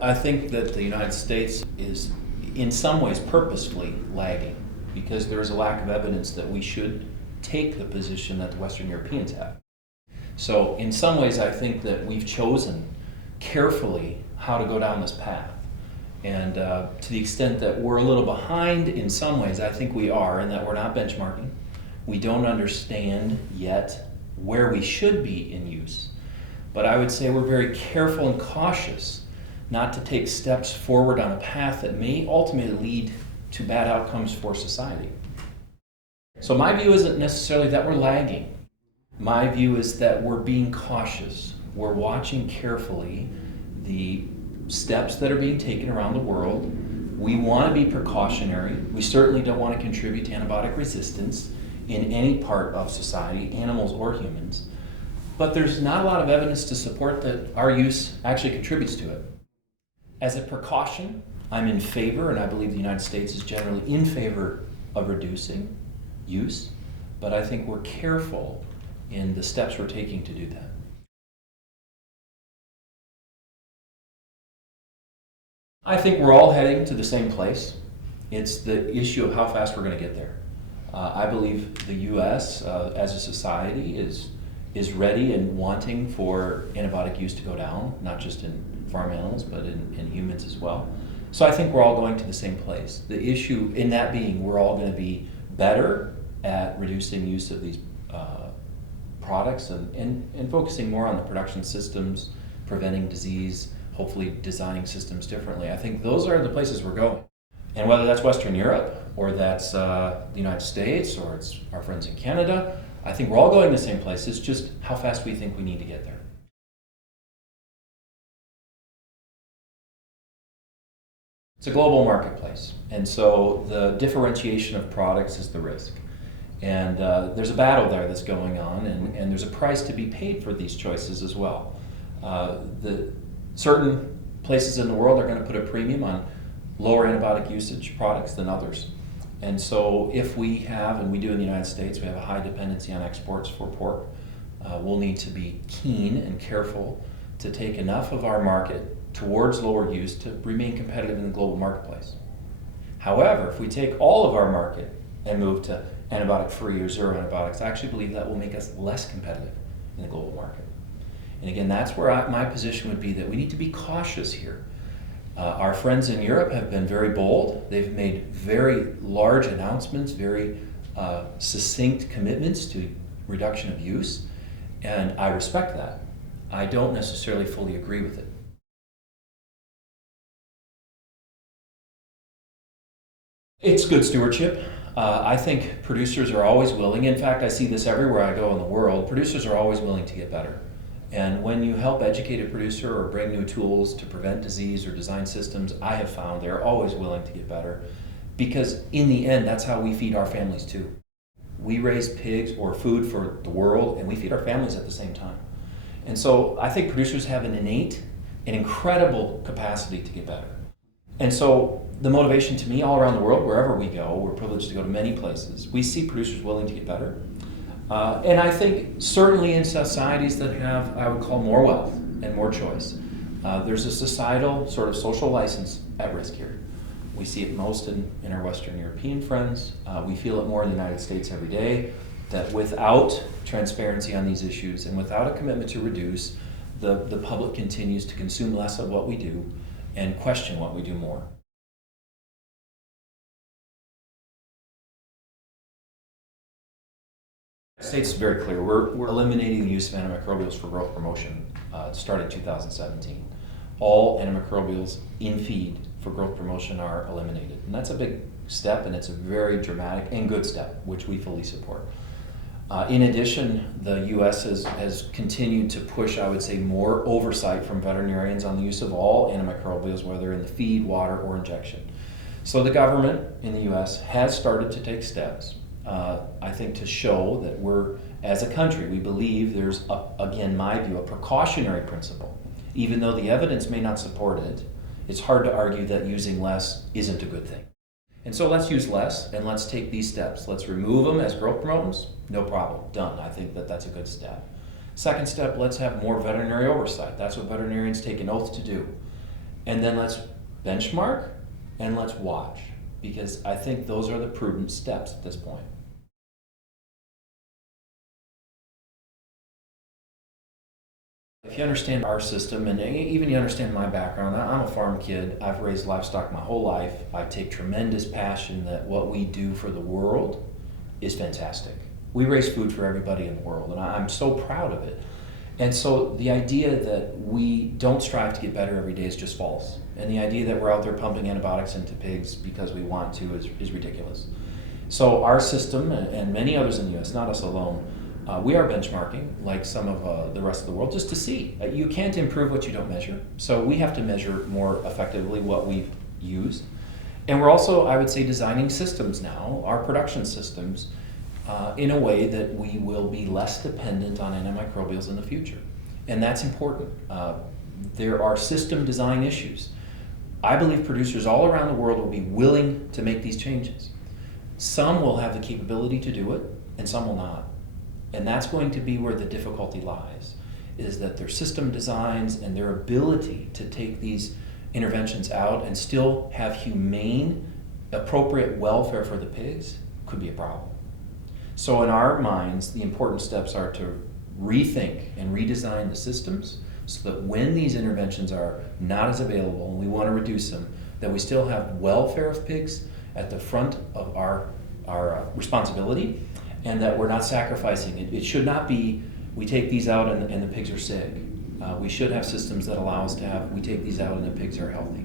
I think that the United States is in some ways purposefully lagging because there is a lack of evidence that we should take the position that the Western Europeans have. So in some ways I think that we've chosen carefully how to go down this path. And to the extent that we're a little behind in some ways, I think we are, in that we're not benchmarking. We don't understand yet where we should be in use. But I would say we're very careful and cautious not to take steps forward on a path that may ultimately lead to bad outcomes for society. So my view isn't necessarily that we're lagging. My view is that we're being cautious. We're watching carefully the steps that are being taken around the world. We want to be precautionary. We certainly don't want to contribute to antibiotic resistance in any part of society, animals or humans. But there's not a lot of evidence to support that our use actually contributes to it. As a precaution, I'm in favor, and I believe the United States is generally in favor of reducing use, but I think we're careful in the steps we're taking to do that. I think we're all heading to the same place. It's the issue of how fast we're going to get there. I believe the U.S. As a society is ready and wanting for antibiotic use to go down, not just in farm animals, but in humans as well. So I think we're all going to the same place. The issue in that being we're all going to be better at reducing use of these products and focusing more on the production systems, preventing disease, hopefully designing systems differently. I think those are the places we're going. And whether that's Western Europe or that's the United States or it's our friends in Canada, I think we're all going the same place. It's just how fast we think we need to get there. It's a global marketplace, and so the differentiation of products is the risk. And there's a battle there that's going on, and there's a price to be paid for these choices as well. The certain places in the world are going to put a premium on lower antibiotic usage products than others. And so if we have, and we do in the United States, we have a high dependency on exports for pork, we'll need to be keen and careful to take enough of our market towards lower use to remain competitive in the global marketplace. However, if we take all of our market and move to antibiotic-free or zero antibiotics, I actually believe that will make us less competitive in the global market. And again, that's where my position would be, that we need to be cautious here. Our friends in Europe have been very bold. They've made very large announcements, very succinct commitments to reduction of use, and I respect that. I don't necessarily fully agree with it. It's good stewardship. I think producers are always willing. In fact, I see this everywhere I go in the world. Producers are always willing to get better. And when you help educate a producer or bring new tools to prevent disease or design systems, I have found they're always willing to get better. Because in the end, that's how we feed our families too. We raise pigs or food for the world, and we feed our families at the same time. And so I think producers have an innate and incredible capacity to get better. And so the motivation to me all around the world, wherever we go, we're privileged to go to many places, we see producers willing to get better. And I think certainly in societies that have, I would call, more wealth and more choice, there's a societal sort of social license at risk here. We see it most in our Western European friends. We feel it more in the United States every day, that without transparency on these issues and without a commitment to reduce, the public continues to consume less of what we do and question what we do more. The state's very clear. We're eliminating the use of antimicrobials for growth promotion starting 2017. All antimicrobials in feed for growth promotion are eliminated. And that's a big step, and it's a very dramatic and good step, which we fully support. In addition, the U.S. has continued to push, I would say, more oversight from veterinarians on the use of all antimicrobials, whether in the feed, water, or injection. So the government in the U.S. has started to take steps, I think, to show that we're, as a country, we believe there's, again, my view, a precautionary principle. Even though the evidence may not support it, it's hard to argue that using less isn't a good thing. And so let's use less, and let's take these steps. Let's remove them as growth promotants. No problem, done. I think that that's a good step. Second step, let's have more veterinary oversight. That's what veterinarians take an oath to do. And then let's benchmark and let's watch, because I think those are the prudent steps at this point. If you understand our system, and even you understand my background, I'm a farm kid. I've raised livestock my whole life. I take tremendous passion that what we do for the world is fantastic. We raise food for everybody in the world, and I'm so proud of it. And so the idea that we don't strive to get better every day is just false. And the idea that we're out there pumping antibiotics into pigs because we want to is ridiculous. So our system, and many others in the US, not us alone, we are benchmarking like some of the rest of the world just to see. You can't improve what you don't measure. So we have to measure more effectively what we've used. And we're also, I would say, designing systems now, our production systems, in a way that we will be less dependent on antimicrobials in the future. And that's important. There are system design issues. I believe producers all around the world will be willing to make these changes. Some will have the capability to do it, and some will not. And that's going to be where the difficulty lies, is that their system designs and their ability to take these interventions out and still have humane, appropriate welfare for the pigs could be a problem. So in our minds, the important steps are to rethink and redesign the systems so that when these interventions are not as available and we want to reduce them, that we still have welfare of pigs at the front of our responsibility, and that we're not sacrificing it. It should not be, we take these out and the pigs are sick. We should have systems that allow us to have, we take these out and the pigs are healthy.